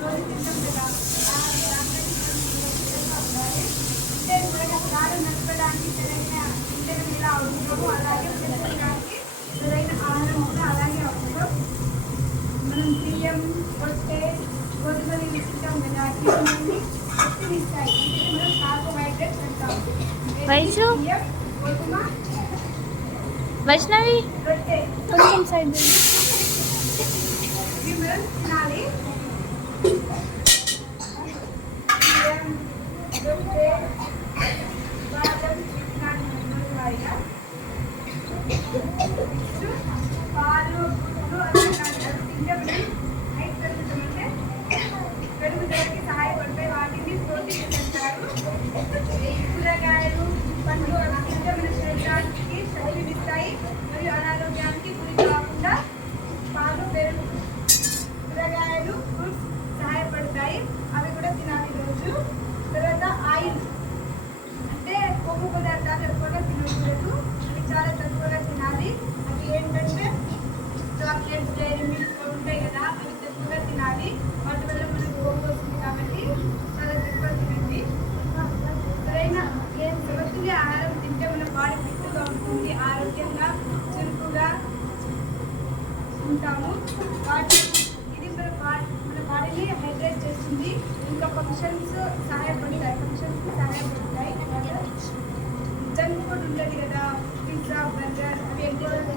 రోజు తింటాం కదా అంటే మనకి కాలు నడపడానికి సరైన ఇంటర్ ఎలా అవసరమో అలాగే పెంచడానికి సరైన ఆహారం కూడా అలాగే అవసరం. మనం బియ్యం రొట్టె గోధుమలు తింటాం కదా ఇవన్నీ శక్తిని ఇస్తాయి. అంటే మనం కార్బోహైడ్రేట్స్ అంటాం. బియ్యం గోధుమ వైష్ణవి రొట్టె కొంచెం సైడ్ ఇవి మనం తినాలి. పాలు గుడ్లు అలా తింటే హైట్ పెరుగుతామంటే పెరుగుదలకి సహాయపడతాయి. వాటిని ప్రోటీన్స్ అంటారు. కూరగాయలు పండ్లు అలా తింటే మన శరీరానికి శక్తినిస్తాయి మరియు అనారోగ్యానికి గురి కాకుండా పాలు పెరుగు కూరగాయలు ఫ్రూట్స్ సహాయపడతాయి. అవి కూడా తినాలి రోజు. తర్వాత ఆయిల్ అంటే కొవ్వు పదార్థాలు ఎక్కువగా తినకూడదు. అవి చాలా తక్కువగా తినాలి. అవి ఏంటంటే చాక్లెట్స్ డైరీ మిల్క్ ఉంటాయి కదా అవి తక్కువగా తినాలి. వాటి వల్ల మనకు కొవ్వు వస్తుంది కాబట్టి చాలా తక్కువ తినండి. సరైన సమతుల్య ఆహారం తింటే మన బాడీ ఫిట్గా ఉంటుంది, ఆరోగ్యంగా చురుకుగా ఉంటాము. ఇది మన బాడీని హైడ్రేట్ చేస్తుంది. ఇంకా ఫంక్షన్స్కి సహాయపడతాయి. జంక్ ఫుడ్ ఉంటుంది కదా పిజ్జా బర్గర్ అవి ఎంతవరకు